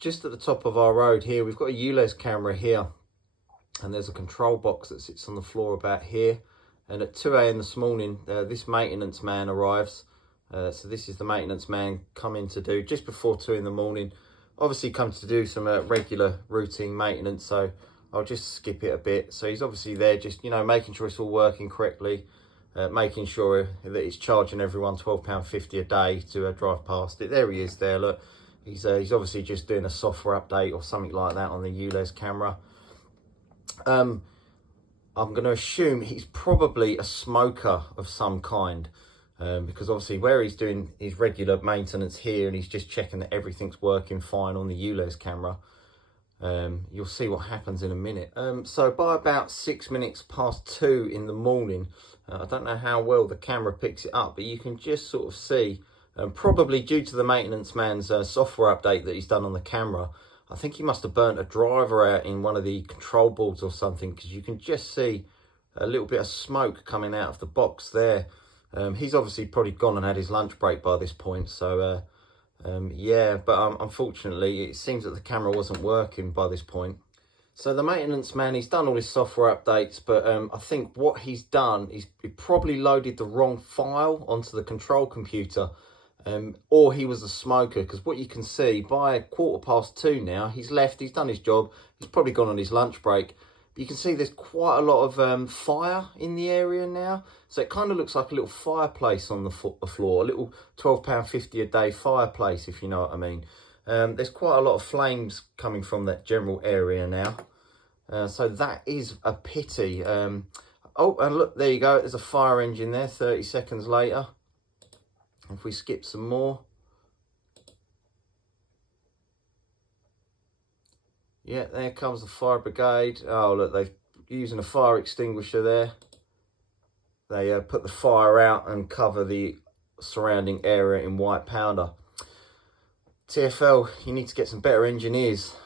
just at the top of our road here, we've got a ULEZ camera here, and there's a control box that sits on the floor about here. And at 2 a.m. this morning, this maintenance man arrives. So this is the maintenance man coming to do just before 2 in the morning. Obviously comes to do some regular routine maintenance, so I'll just skip it a bit. So he's obviously there just, you know, making sure it's all working correctly, making sure that it's charging everyone £12.50 a day to drive past it. There he is there, look. He's obviously just doing a software update or something like that on the ULEZ camera. I'm going to assume he's probably a smoker of some kind, because obviously where he's doing his regular maintenance here and he's just checking that everything's working fine on the ULEZ camera. You'll see what happens in a minute. So by about 6 minutes past 2 in the morning, I don't know how well the camera picks it up, but you can just sort of see, probably due to the maintenance man's software update that he's done on the camera, I think he must have burnt a driver out in one of the control boards or something, because you can just see a little bit of smoke coming out of the box there. He's obviously probably gone and had his lunch break by this point, so yeah, but unfortunately it seems that the camera wasn't working by this point. So the maintenance man, he's done all his software updates, but I think what he's done is he probably loaded the wrong file onto the control computer. Or he was a smoker, because what you can see by 2:15 now, he's left, he's done his job, he's probably gone on his lunch break. But you can see there's quite a lot of fire in the area now. So it kind of looks like a little fireplace on the floor, a little £12.50 a day fireplace, if you know what I mean. There's quite a lot of flames coming from that general area now. So that is a pity. Oh, and look, there you go, there's a fire engine there 30 seconds later. If we skip some more, yeah, there comes the fire brigade. Oh, look, they're using a fire extinguisher there. They put the fire out and cover the surrounding area in white powder. TFL, you need to get some better engineers.